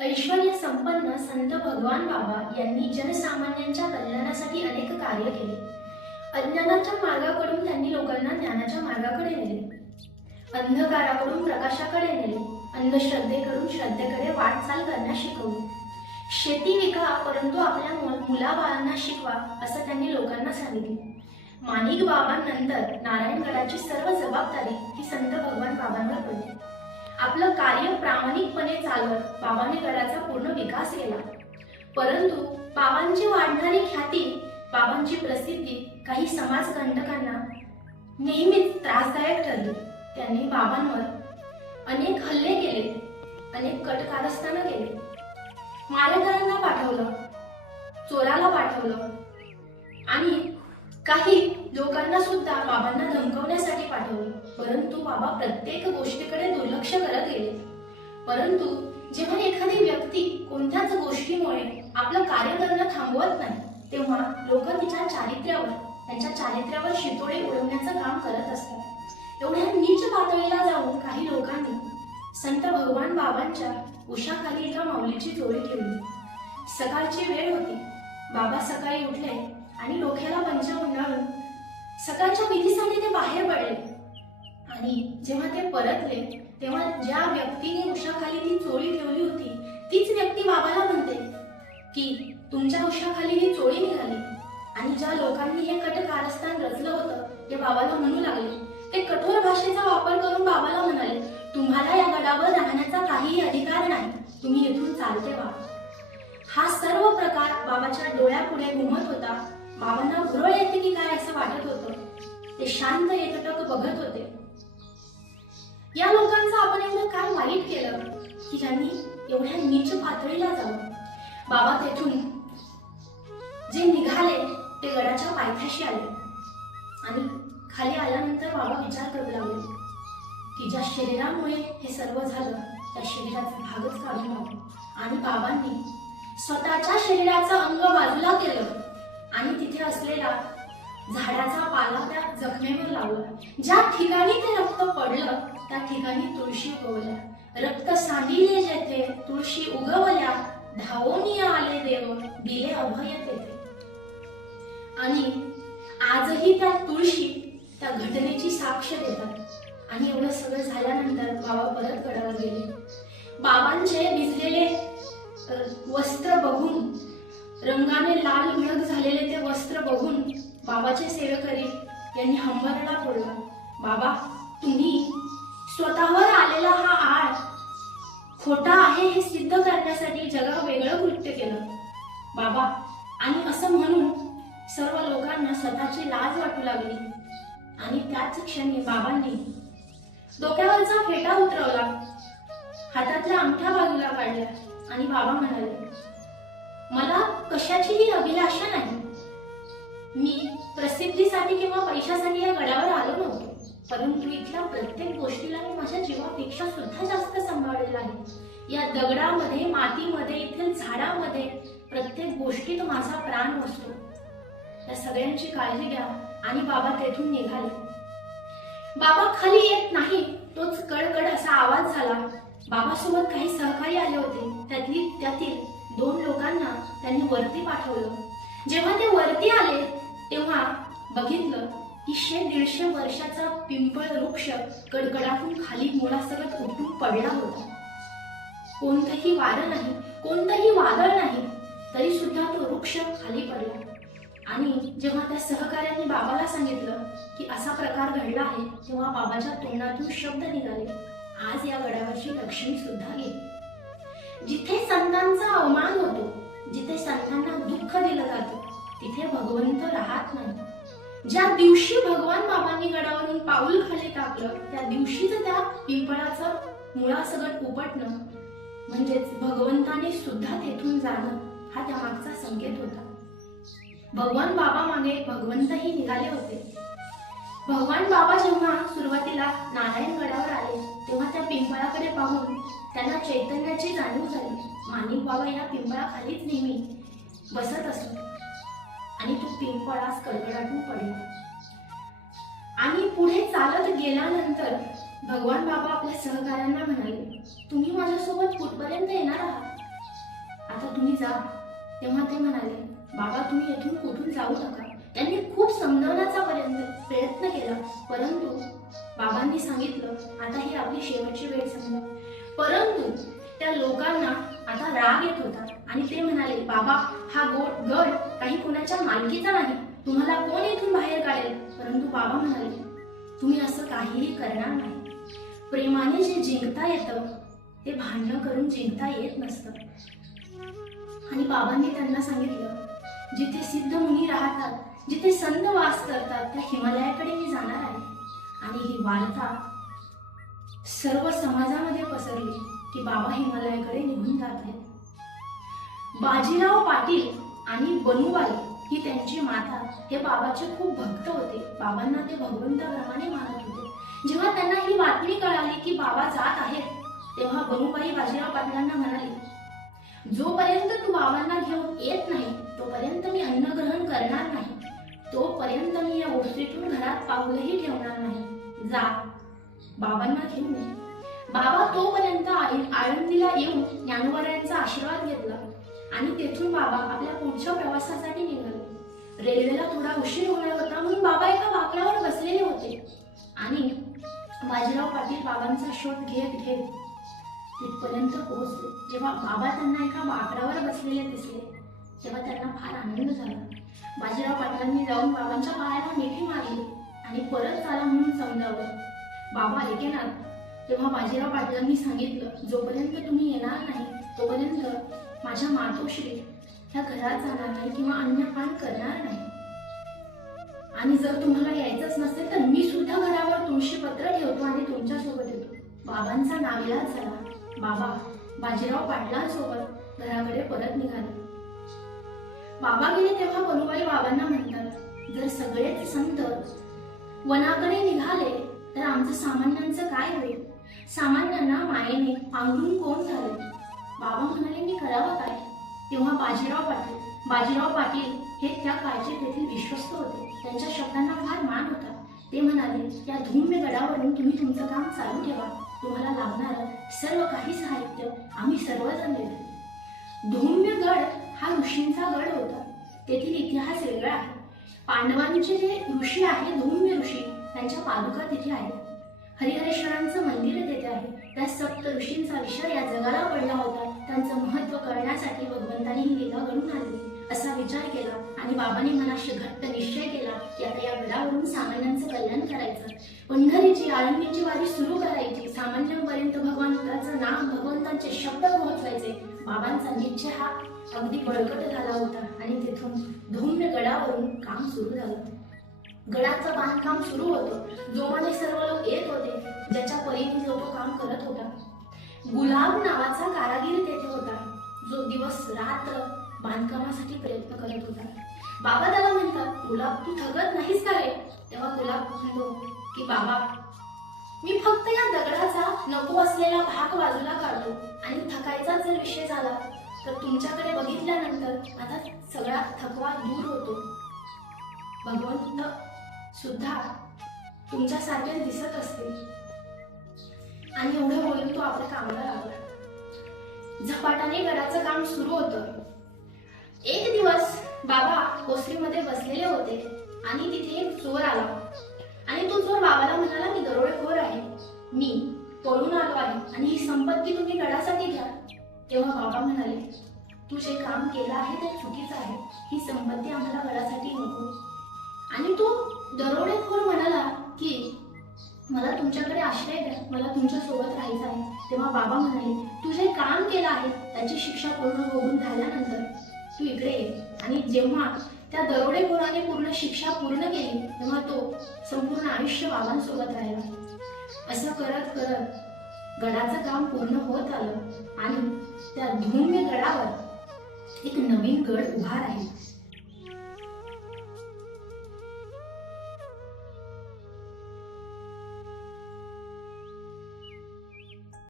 ऐश्वर्य संपन्न संत भगवान बाबा यांनी जनसामान्यांच्या कल्याणासाठी अनेक कार्य केले. अज्ञानाच्या मार्गाकडून त्यांनी लोकांना ज्ञानाच्या मार्गाकडे नेले, अंधकाराकडून प्रकाशाकडे नेले, अंधश्रद्धेकडून श्रद्धेकडे वाटचाल करण्यास शिकवले. शेती विका परंतु आपल्या मुलाबाळांना शिकवा असं त्यांनी लोकांना सांगितले. माणिक बाबांनंतर नारायणगडाची सर्व जबाबदारी ही संत भगवान बाबांवर पडली. आपलं कार्य प्रामाणिकपणे चालवत बाबांनी गडाचा पूर्ण विकास केला. परंतु बाबांची वाढणारी ख्याती, बाबांची प्रसिद्धी काही समाजकंटकांना नेहमीच त्रासदायक ठरली. त्यांनी बाबांवर अनेक हल्ले केले, अनेक कटकारस्थानं केले, मारेकऱ्यांना पाठवलं, चोराला पाठवलं आणि काही लोकांना सुद्धा बाबांना धमकवण्यासाठी पाठवलं. परंतु बाबा प्रत्येक गोष्टीकडे दुर्लक्ष करत गेले. परंतु जेव्हा एखादी व्यक्ती कोणत्याच गोष्टीमुळे आपलं कार्य करणं थांबवत नाही, तेव्हा लोक त्यांच्या चारित्र्यावर शितोडे उडवण्याचं काम करत असतात. एवढ्या नीच पातळीला जाऊन काही लोकांनी संत भगवान बाबांच्या उशाखाली एका माऊलीची जोडी ठेवली. सकाळची वेळ होती. बाबा सकाळी उठले आणि डोक्याला पंचा गुंडाळून सकाळच्या विधीसाठी ते बाहेर पडले. आणि जेव्हा ते परतले तेव्हा ज्या व्यक्तीने उशाखाली ती चोळी ठेवली होती तीच व्यक्ती बाबाला म्हणते की तुमच्या उशाखाली ही चोळी निघाली. आणि ज्या लोकांनी हे कटकारस्थान रचलं होतं ते बाबाला म्हणू लागले. ते कठोर भाषेचा वापर करून बाबाला म्हणाले, तुम्हाला या गडावर राहण्याचा काहीही अधिकार नाही, तुम्ही इथून चालते व्हा. हा सर्व प्रकार बाबाच्या डोळ्यापुढे घुमत होता. बाबांना भुरळ येते की काय असं वाटत होतं. ते शांत एकटक बघत होते. या लोकांचं आपण एवढं काय वाईट केलं की ज्यांनी एवढ्या नीच पातळीला जाऊन बाबा तेथून जे निघाले ते गडाच्या पायथ्याशी आले. आणि खाली आल्यानंतर बाबा विचार करू लागले की ज्या शरीरामुळे हे सर्व झालं त्या शरीराचा भागच काढून टाकला. आणि बाबांनी स्वतःच्या शरीराचं अंग बाजूला केलं आणि तिथे असलेला झाडाचा पाला त्या जखमेवर लावला. ज्या ठिकाणी ते रक्त पडलं त्या ठिकाणी तुळशी उगवल्या. रक्त सांडिले जेथे तुळशी उगवल्या, धावोनी आले देव दिले अभय तेथे. आणि आजही त्या तुळशी त्या घटनेची साक्ष देतात. आणि एवढं सगळं झाल्यानंतर बाबा परत गडावर गेले. बाबांचे भिजलेले वस्त्र बघून, रंगाने लाल भडक झालेले ते वस्त्र बघून बाबाचे सेवकरी यांनी हंबरडा फोडला. बाबा, तुम्ही स्वतःवर आलेला हा आळ खोटा आहे हे सिद्ध करण्यासाठी जगा वेगळं कृत्य केलं बाबा. आणि असं म्हणून सर्व लोकांना स्वतःची लाज वाटू लागली. आणि त्याच क्षणी बाबांनी डोक्यावरचा फेटा उतरवला, हातातल्या अंगठ्या बाजूला काढल्या आणि बाबा म्हणाले, मला कशाचीही अभिलाषा नाही. मी प्रसिद्धीसाठी किंवा पैशासाठी या गडावर आलो नव्हतो. परंतु इथल्या प्रत्येक गोष्टीला मी माझ्या जीवापेक्षा सुद्धा जास्त सांभाळलेला आहे. या दगडामध्ये, मातीमध्ये, इथल्या झाडामध्ये प्रत्येक गोष्टीत माझा प्राण असतो. या सगळ्यांची काळजी घ्या. आणि बाबा तेथून निघाले. बाबा खाली येत नाही तोच कडकड असा आवाज झाला. बाबासोबत काही सहकारी आले होते. त्यातील 2 लोकांना त्यांनी वरती पाठवलं. जेव्हा ते वरती आले तेव्हा बघितलं की 100-150 वर्षाचा पिंपळ वृक्ष कडकडातून खाली मुळासकट उठून पडला होता. कोणतंही वारं नाही, कोणतंही वादळ नाही, तरी सुद्धा तो वृक्ष खाली पडला. आणि जेव्हा त्या सहकार्यांनी बाबाला सांगितलं की असा प्रकार घडला आहे, तेव्हा बाबाच्या तोंडातून शब्द निघाले, आज या गडावरची लक्ष्मी सुद्धा गेली. जिथे संतांचा अवमान होतो, जिथे संतांना दुःख दिलं जातं, तिथे भगवंत राहत नाही. ज्या दिवशी भगवान बाबांनी गडावरून पाऊल खाली टाकलं त्या दिवशीच त्या पिंपळाचं मुळासकट उपटणं म्हणजेच भगवंताने सुद्धा तेथून जाणं हा त्यामागचा संकेत होता. भगवान बाबा मागे भगवंतही निघाले होते. भगवान बाबा जेव्हा सुरुवातीला नारायणगडावर आले तेव्हा त्या पिंपळाकडे पाहून त्यांना चैतन्याची जाणीव झाली. माणिक बाबा या पिंपळाखालीच नेहमी बसत असत. आणि तो पिंपळास कडकडाटून पडला. आणि पुढे चालत गेल्यानंतर भगवान बाबा आपल्या सहकाऱ्यांना म्हणाले, तुम्ही माझ्यासोबत कुठपर्यंत येणार आहात? तुम्ही जा. तेव्हा ते म्हणाले, बाबा तुम्ही येथून कुठून जाऊ नका. त्यांनी खूप समजावण्याचा प्रयत्न केला, परंतु बाबांनी सांगितलं, आता ही आपली शेवटची वेळ समजा. परंतु त्या लोकांना आता राग येत होता आणि ते म्हणाले, बाबा हा गड काही कुणाच्या मालकीचा नाही, तुम्हाला कोण इथून बाहेर काढेल. परंतु बाबा म्हणाले, तुम्ही असं काहीही करणार नाही. प्रेमाने जे जिंकता येतं ते भांडण करून जिंकता येत नसतं. आणि बाबांनी त्यांना सांगितलं, जिथे सिद्ध मुनी राहतात, जिथे संत वास करतात, त्या हिमालयाकडे मी जाणार आहे. आणि ही वार्ता सर्व समाजामध्ये पसरली की बाबा हिमालयाकडे निघून जात आहेत. बाजीराव पाटील आणि बनूबाई ही त्यांची माता हे बाबाचे खूप भक्त होते. बाबांना ते भगवंताप्रमाणे मानत होते. जेव्हा त्यांना ही बातमी कळाली की बाबा जात आहेत, तेव्हा बनूबाई बाजीराव पाटलांना म्हणाली, जोपर्यंत तू बाबांना घेऊन येत नाही तोपर्यंत मी अन्न ग्रहण करणार नाही. तोपर्यंत मी या गोष्टीतून घरात पाऊलही ठेवणार नाही. जा, बाबांना घेऊन ये. बाबा तोपर्यंत आळंदीला येऊन ज्ञानोबारायांचा आशीर्वाद घेतला आणि तेथून बाबा आपल्या पुढच्या प्रवासासाठी निघाले. रेल्वेला थोडा उशीर होणार होता म्हणून बाबा एका बाकड्यावर बसलेले होते आणि बाजीराव पाटील बाबांचा शोध घेत घेत तिथपर्यंत पोहोचले. जेव्हा बाबा त्यांना एका बाकड्यावर बसलेले दिसले तेव्हा त्यांना फार आनंद झाला. बाजीराव पाटलांनी जाऊन बाबांच्या पायाला मिठी मारली आणि परत चाला म्हणून समजावलं. बाबा ऐकेनात. तेव्हा बाजीराव पाटलांनी सांगितलं, जोपर्यंत तुम्ही येणार नाही तोपर्यंत माझ्या मातोश्री ह्या घरात जाणार नाही किंवा अन्नपान करणार नाही. आणि जर तुम्हाला यायचंच नसेल तर मी सुद्धा घरावर तुळशी पत्र ठेवतो आणि तुमच्या सोबत येतो. बाबांचा नाविलाज झाला. बाबा बाजीराव पाटलांसोबत घराकडे परत निघाले. बाबा गेले तेव्हा बनूबाई बाबांना म्हणतात, जर सगळेच संत वनाकडे निघाले तर आमचं सामान्यांचं काय होईल? सामान्यांना मायेने पांघरून कोण झाले? बाबा म्हणाले, मी करावं काय? तेव्हा बाजीराव पाटील हे त्या काळचे तेथील विश्वस्त होते. त्यांच्या शब्दांना फार मान होता. ते म्हणाले, या धूम्य गडावरून तुम्ही तुमचं काम चालू ठेवा. तुम्हाला लागणारं सर्व काही साहित्य आम्ही सर्वजण देतो. धूम्य गड हा ऋषींचा गड होता. तेथील इतिहास वेगळा आहे. पांडवांचे जे ऋषी आहे, धूम्य ऋषी, त्यांच्या पादुका तिथे आहेत. हरिहरेश्वरांचं मंदिर तेथे आहे. त्या सप्त ऋषींचा विषय या जगाला पडला होता. त्यांचं महत्त्व कळण्यासाठी भगवंतांनी ही लीला घडून आणली असा विचार केला आणि बाबांनी मनाशी घट्ट निश्चय केला की आता या गडावरून सामान्यांचं कल्याण करायचं. पंढरीची आळंदीची वारी सुरू करायची. सामान्यांपर्यंत भगवंताचं नाम, भगवंतांचे शब्द पोहोचवायचे. बाबांचा निश्चय हा अगदी बळकट झाला होता आणि तिथून धूम्य गडावरून काम सुरू झालं. गडाचं बांधकाम सुरू होतं. जोमाने सर्व लोक येत होते. ज्याच्या परीने जो तो काम करत होता. गुलाब नावाचा कारागीर तेथे होता, जो दिवस रात्र बांधकामासाठी प्रयत्न करत होता. बाबा त्याला म्हणतात, गुलाब तू थकत नाहीस का रे? तेव्हा गुलाब म्हणतो की बाबा मी फक्त या दगडाचा नको असलेला भाग बाजूला काढतो आणि थकायचा जर विषय झाला तर तुमच्याकडे बघितल्यानंतर माझा सगळा थकवा दूर होतो. भगवंत सुद्धा तुमच्यासारखे दिसत असतील. आणि एवढं बोलून तो आपल्या कामाला लागला. झपाट्याने गडाचं काम सुरू होतं. एक दिवस बाबा कोसरीमध्ये बसलेले होते आणि तिथे एक चोर आला आणि तो चोर बाबाला म्हणाला, मी दरोडेखोर आहे, मी पळून आलो आहे आणि ही संपत्ती तुम्ही गडासाठी घ्या. तेव्हा बाबा म्हणाले, तू जे काम केलं आहे ते चुकीचं आहे. ही संपत्ती आम्हाला गडासाठी नको. आणि तो दरोडेखोर म्हणाला की मला तुमच्याकडे आश्रय द्या, मला तुमच्या सोबत राहायचं आहे. तेव्हा बाबा म्हणाले, तू जे काम केलं आहे त्याची शिक्षा पूर्ण होऊन झाल्यानंतर तू इकडे ये. आणि जेव्हा त्या दरोडेखोराने पूर्ण शिक्षा पूर्ण केली तेव्हा तो संपूर्ण आयुष्य बाबांसोबत राहिला. असं करत करत गडाचं काम पूर्ण होत आलं आणि त्या धूम्य गडावर एक नवीन गड उभा राहील.